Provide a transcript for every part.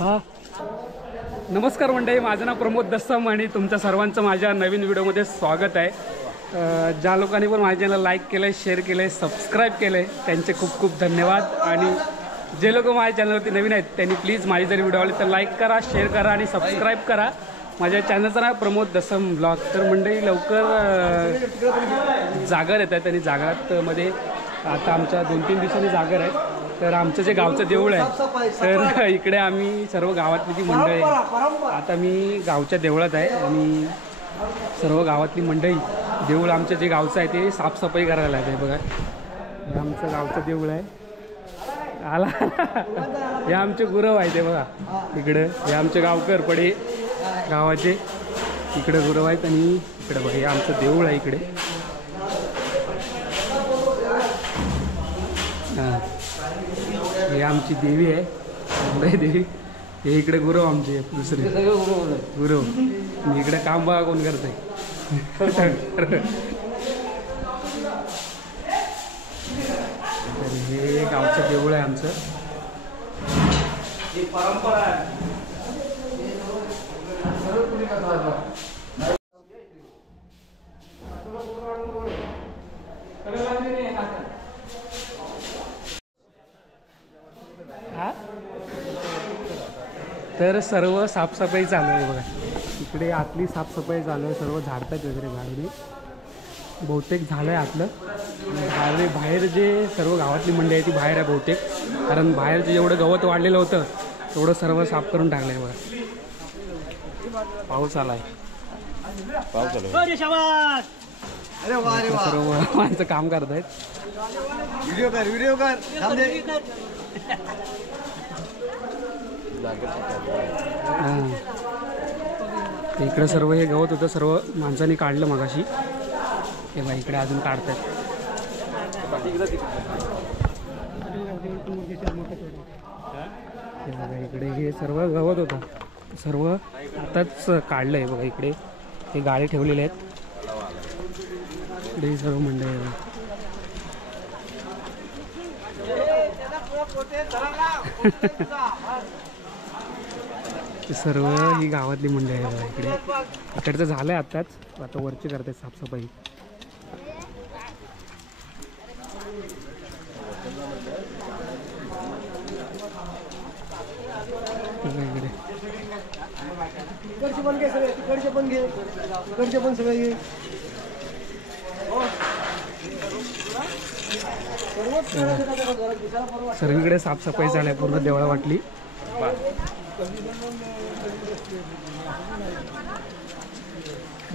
हा नमस्कार मंडळी, माझं नाव प्रमोद दस्सम आणि तुमच्या सर्वांचं माझ्या नवीन व्हिडिओमध्ये स्वागत आहे। ज्या लोकांनी पण माझ्या चॅनल लाईक केलं आहे, शेअर केलं आहे, सबस्क्राईब केलं आहे त्यांचे खूप खूप धन्यवाद। आणि जे लोक माझ्या चॅनलवरती नवीन आहेत त्यांनी प्लीज माझी जर व्हिडिओ आवडली तर लाईक करा, शेअर करा आणि सबस्क्राईब करा। माझ्या चॅनलचं नाव प्रमोद दस्सम ब्लॉग। तर मंडळी लवकर जागर येत आहेत आणि जागरातमध्ये आता आमच्या 2-3 दिवसांनी जागर आहे। तर आमचं जे गावचं देऊळ आहे तर इकडे आम्ही सर्व गावातली जी मंडळी आहे, आता मी गावच्या देवळात आहे आणि सर्व गावातली मंडळी देऊळ आमचं जे गावचं आहे ते साफसफाई करायला आहे। बघा हे आमचं गावचं देऊळ आहे, आला हे आमचे गुरव आहे ते बघा इकडं, हे आमचे गावकर पडे गावाचे इकडे गुरव आहेत आणि इकडे बघा हे आमचं देऊळ आहे इकडे। हां हे आमची देवी आहे, मुंबई देवी। हे इकडे गुरव आमचे दुसरे गुरव, इकडे काम बघा कोण करते हे गावचं देऊळ आहे आमचं, ही परंपरा आहे। तर सर्व साफसफाई चालू आहे बघा इकडे, आतली साफसफाई चालू आहे, सर्व झाडतात वगैरे झाडे बहुतेक झालं आहे आतलं। बाहेर जे सर्व गावातली मंडळी आहे ती बाहेर आहे बहुतेक, कारण बाहेर जे जेवढं गवत वाढलेलं होतं तेवढं सर्व साफ करून टाकलं आहे बघा। पाऊस आला आहे, सर्व माणसं काम करत आहेत। व्हिडिओ कर इकडे सर्व हे गवत होतं, सर्व माणसांनी काढलं मगाशी। हे बघा इकडे अजून काढतात, हे बघा इकडे हे सर्व गवत होतं, सर्व आताच काढलं आहे बघा। इकडे हे गाळे ठेवलेले आहेत, इकडे सर्व मंडळी आहे सर्व ही गावातली मंडळी आहे बघा इकडे। इकडचं झालं आहे आत्ताच, आता वरची करते साफसफाई। सर्वीकडे साफसफाई झाली आहे पूर्ण देवळा वाटली।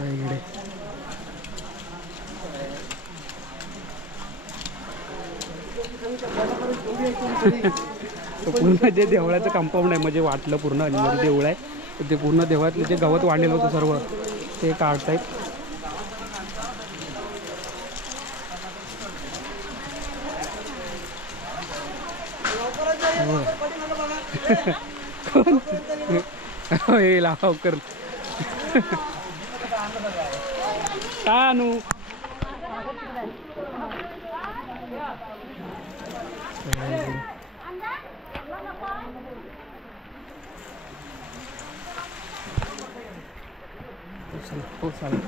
इकडे पूर्ण जे देवळाचं कंपाऊंड आहे म्हणजे वाटलं पूर्ण आणि देऊळ आहे ते पूर्ण देवळातलं जे गवत वाढलेलं होतं सर्व ते काढतायत। हे लवकर काय आणू, हो चालेल।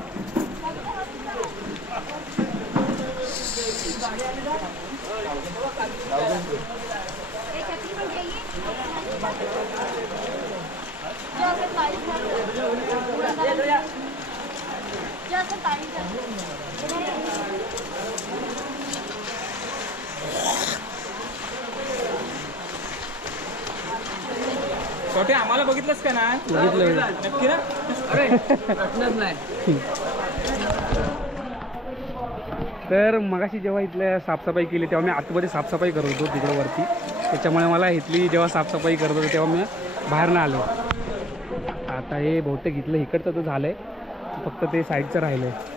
छोटे आम्हाला बघितलंस का ना? बघितलं नक्की ना? अरे वाटलंच नाही। तर मगाशी जेव्हा इथल्या साफसफाई केली तेव्हा मी आतमध्ये साफसफाई करत होतो तिकडे वरती, त्याच्यामुळे मला इथली जेव्हा साफसफाई करत होतो तेव्हा मी बाहेर नाही आलो। आता हे बहुतेक इथलं इकडचं तर झालं आहे, फक्त ते साईडचं राहिलं आहे।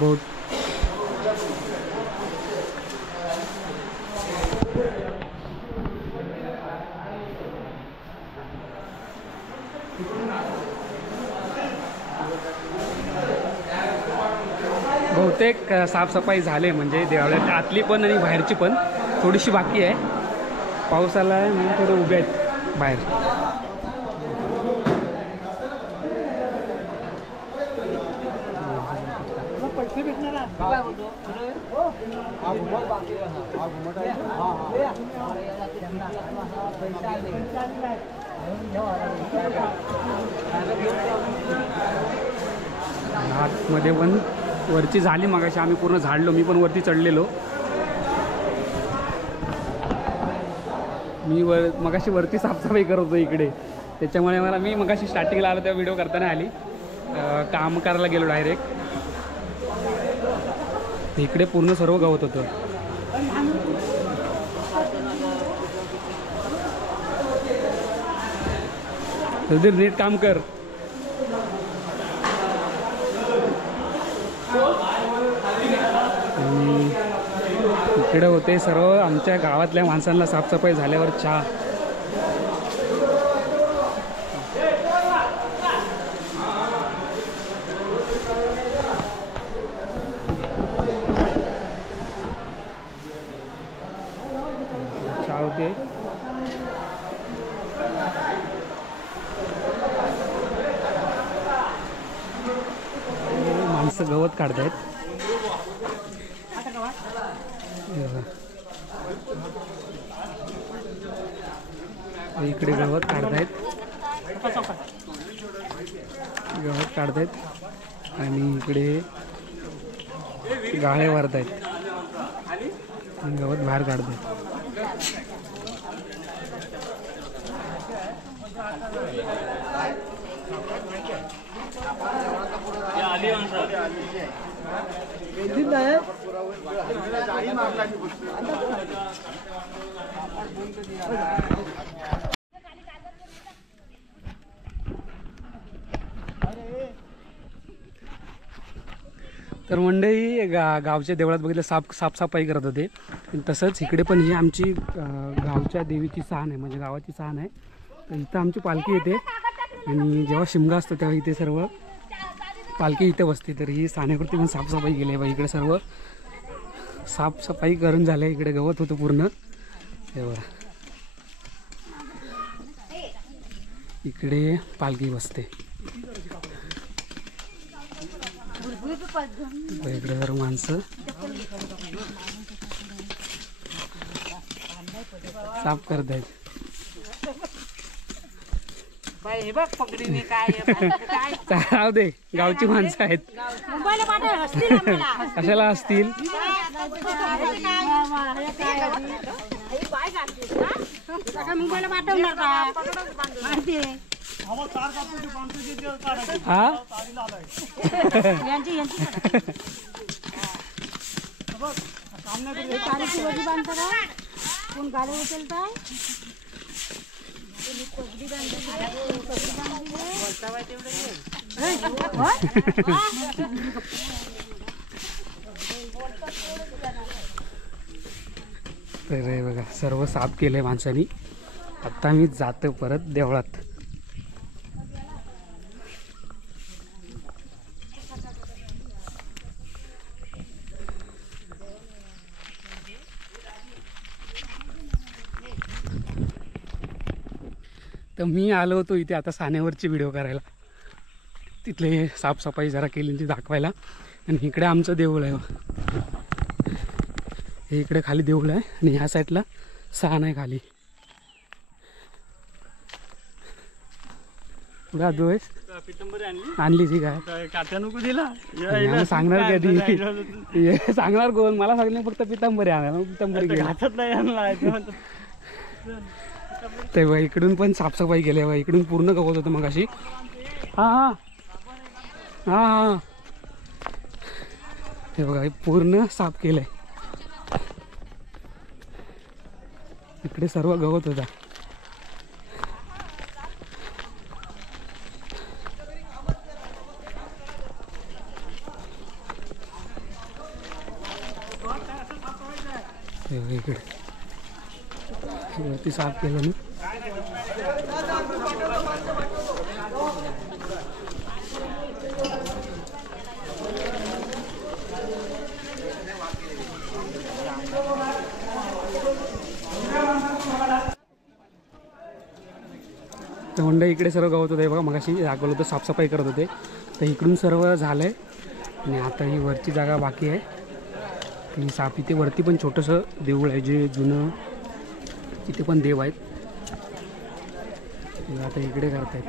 बहुत बहुतेक साफसफाई झाले, म्हणजे देवळाची आतली पण आणि बाहेरची पण थोडीशी बाकी आहे. पाऊस आला आहे म्हणून थोडं उभे आहेत बाहेर. आतमध्ये पण वरची झाली मगाशी, आम्ही पूर्ण झाडलो, मी पण वरती चढलेलो. मी मगाशी वरती साफसफाई करत होतो इकडे, त्याच्यामुळे मी मगाशी स्टार्टिंगला आलो तेव्हा व्हिडिओ करताना आली. काम करायला गेलो डायरेक्ट. इकडे पूर्ण सर्व गवत होतं. तर नीट काम कर. इकडे होते सर्व आमच्या गावातल्या माणसांना साफसफाई झाल्यावर चहा. चहा होते. माणसं गवत काढतायत. इकडे गवत काढतायत आणि इकडे गाळे वारतायत आणि गवत बाहेर काढतायत. तर मंडळी गावच्या देवळात बघितलं साफसफाई करत होते. तसंच इकडे पण ही आमची गावच्या देवीची सान आहे, म्हणजे गावाची सान आहे. तर इथं आमची पालखी येते आणि जेव्हा शिमगा असतो तेव्हा इथे सर्व पालखी इथे बसते. तर ही सानेवरती पण साफसफाई केली आहे बघा. इकडे सर्व साफसफाई करून झाले. इकडे गवत होतं पूर्ण. हे बघा, इकडे पालखी बसते. इकडे सर्व माणसं साफ करत आहेत. राहू दे, गावची माणसं आहेत, कशाला असतील. हा कोण गाडी उचलताय. तर हे बघा सर्व साफ केलंय माणसानी. आता मी जातो परत देवळात. तर मी आलो होतो इथे आता सानेवरची व्हिडिओ करायला, तिथले साफसफाई जरा केली ती दाखवायला. आणि इकडे आमचं देऊळ आहे, हे इकडे खाली देऊळ आहे आणि ह्या साईडला सान आहे खाली. पुढे आदू आहेस आणली ती काय नको दिला सांगणार कधी सांगणार कोण. मला सांगले फक्त पितांबरी आणा, पितांबरी गेला. तेव्हा इकडून पण साफसफाई केली आहे. इकडून पूर्ण गवत होतं मग अशी. हां हां हां हां हे बघा, हे पूर्ण साफ केलंय. इकडे सर्व गवत होता. इकडे वरती साफ केलं मी. तर मंडळी इकडे सर्व गवत होतं बघा, मगाशी दाखवलं होतं साफसफाई करत होते. तर इकडून सर्व झालं आहे आणि आता ही वरची जागा बाकी आहे. आणि साफ इथे वरती पण छोटंसं देऊळ आहे जे जुनं, तिथे पण देव आहेत. आता इकडे करतायत.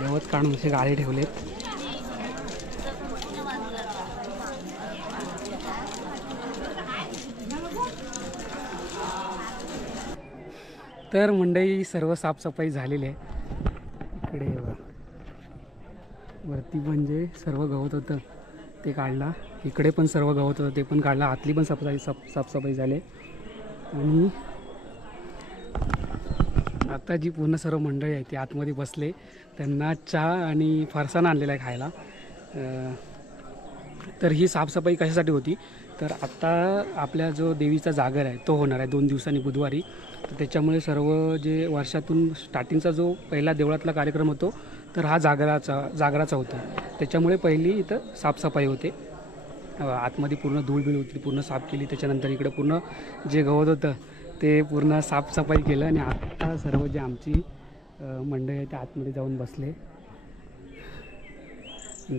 गवत काढून असे गाळे ठेवलेत. तर मंडई सर्व साफसफाई झालेली आहे. इकडे वरती म्हणजे सर्व गवत होतं ते काढला, इकडे पण सर्व गवत होतं ते पण काढला, आतली पण साफसफाई झाली. आणि आता जी पूर्ण सर्व मंडळी आहे ती आतमध्ये बसले, त्यांना चहा आणि फरसाण आणलेला आहे खायला. तर ही साफसफाई कशासाठी होती तर आत्ता आपल्या जो देवीचा जागर आहे तो होणार आहे 2 दिवसांनी बुधवारी. तर त्याच्यामुळे सर्व जे वर्षातून स्टार्टिंगचा जो पहिला देवळातला कार्यक्रम होतो तर हा जागराचा होता. त्याच्यामुळे पहिली इथं साफसफाई होते. आतमध्ये पूर्ण धूळबीळ होती, पूर्ण साफ केली. त्याच्यानंतर इकडे पूर्ण जे गवत होतं ते पूर्ण साफसफाई केलं आणि आत्ता सर्व जे आमची मंडळी आहे ते आतमध्ये जाऊन बसले.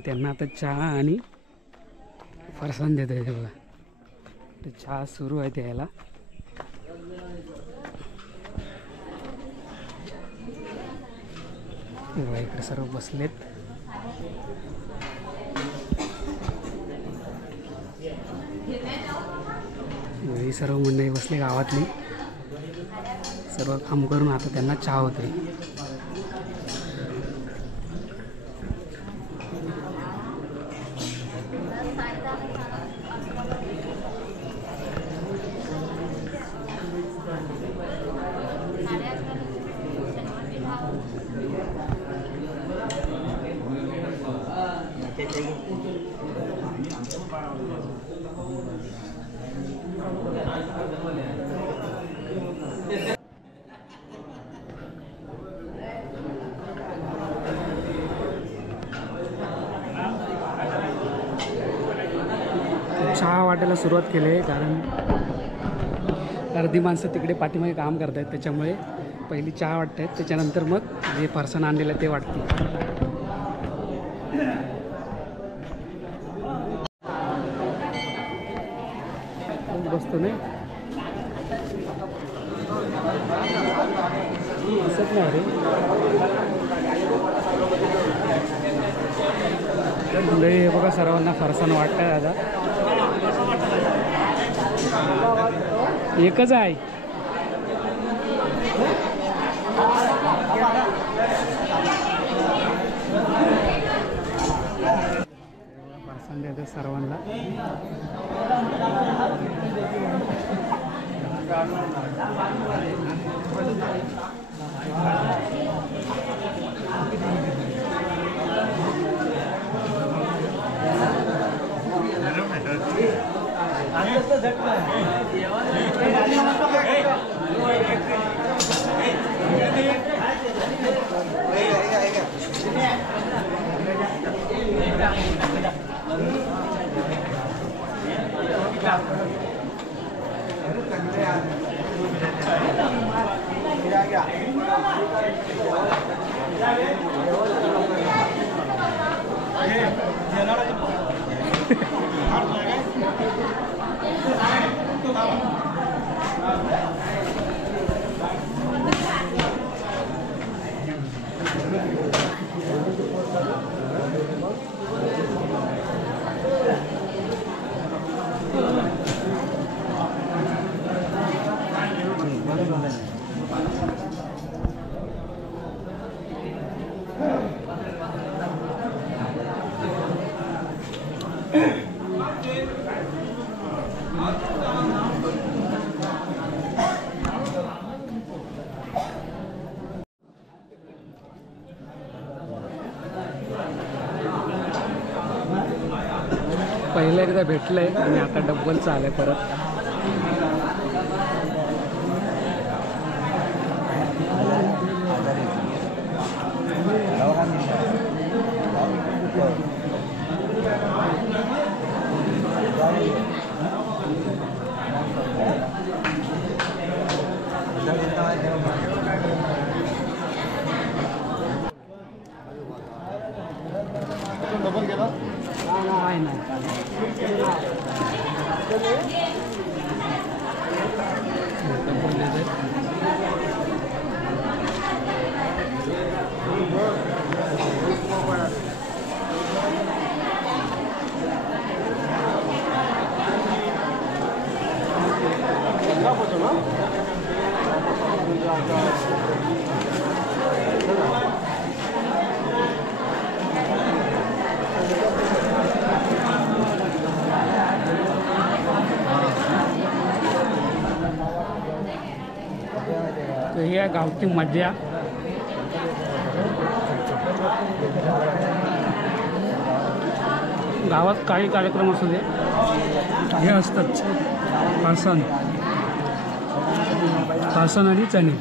त्यांना आता चहा आणि फरसाण देत आहे बघा. तर चहा सुरू आहे द्यायला. इकडे सर्व बसलेत. ही सर्व मंडळी बसले गावातली, सर्व काम करून आता त्यांना चहा होते. चहा वाटायला सुरुवात केली आहे कारण अर्धी माणसं तिकडे पाठीमागे काम करत आहेत. त्याच्यामुळे पहिली चहा वाटत आहेत, त्याच्यानंतर मग जे फरसाण आणलेलं आहे ते वाटते. बसतो नाही दिसत नाही रे. हे बघा सर्वांना फरसाण वाटत आहे. दादा एकच आहे. फरसाण द्यायचं सर्वांना. पहिलं एकदा भेटलंय आणि आता डबलचं आलंय परत. तर ही आहे गावची मजा. गावात काही कार्यक्रम असू दे हे असतंच. फारसन आणि चणे.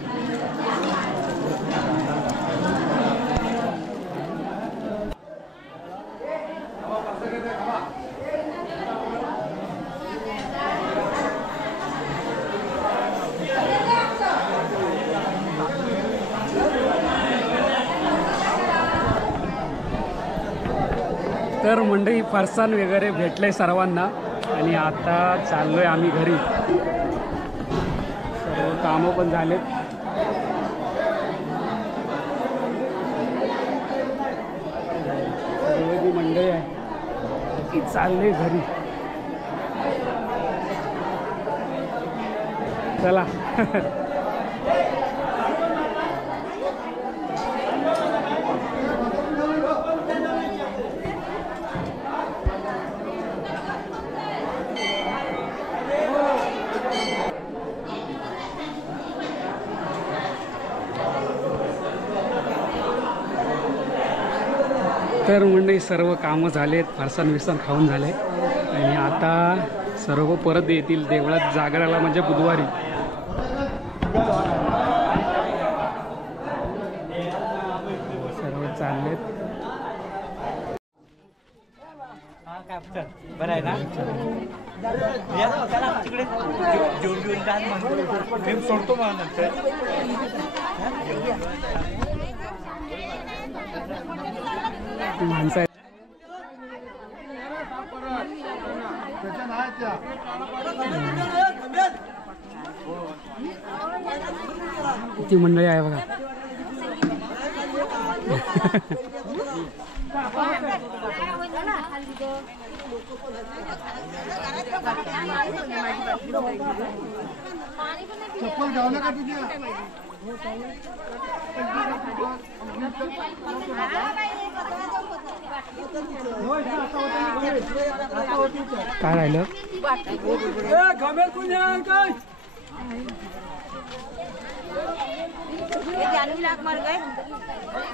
तर मंडळी फरसाण वगैरे भेटले सर्वांना आणि आता चाललोय आम्ही घरी. सर्व कामं पण झालेत. सर्व जी मंडळी आहे ती चालले घरी. चला. तर मंडळी सर्व कामं झालेत. फरसाण विरसाण खाऊन झाले आणि आता सर्व परत येतील देवळात जागराला म्हणजे बुधवारी. सर्व चाललेत. बरं आहे ना. तिकडे जेवण घेऊन सोडतो मला नंतर. माणसं किती मंडळी आहे बघा. चप्पल घावलं का तुझ्या? काय राहिलं? जानवी लाख मर गए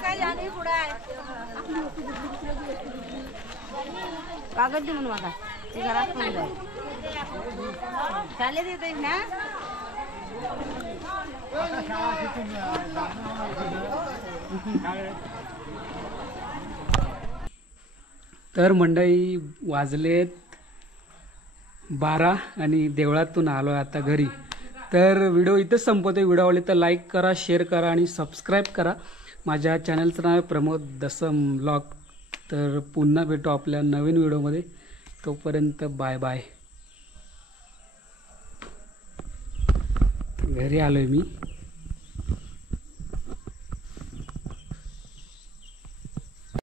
काय जानवी पुढे आहे कागद दे म्हणून मला ते घरात ठेवून जाय चाले देते ना. तर मंडळी वाजलेत 12 आणि देवळातून आलो आहे आता घरी. तर व्हिडिओ इथंच संपवतो. व्हिडिओ आवडले तर लाईक करा, शेअर करा आणि सबस्क्राईब करा. माझ्या चॅनलचं नाव आहे प्रमोद दसम ब्लॉग. तर पुन्हा भेटू आपल्या नवीन व्हिडिओमध्ये. तोपर्यंत बाय बाय. घरी आलो आहे मी.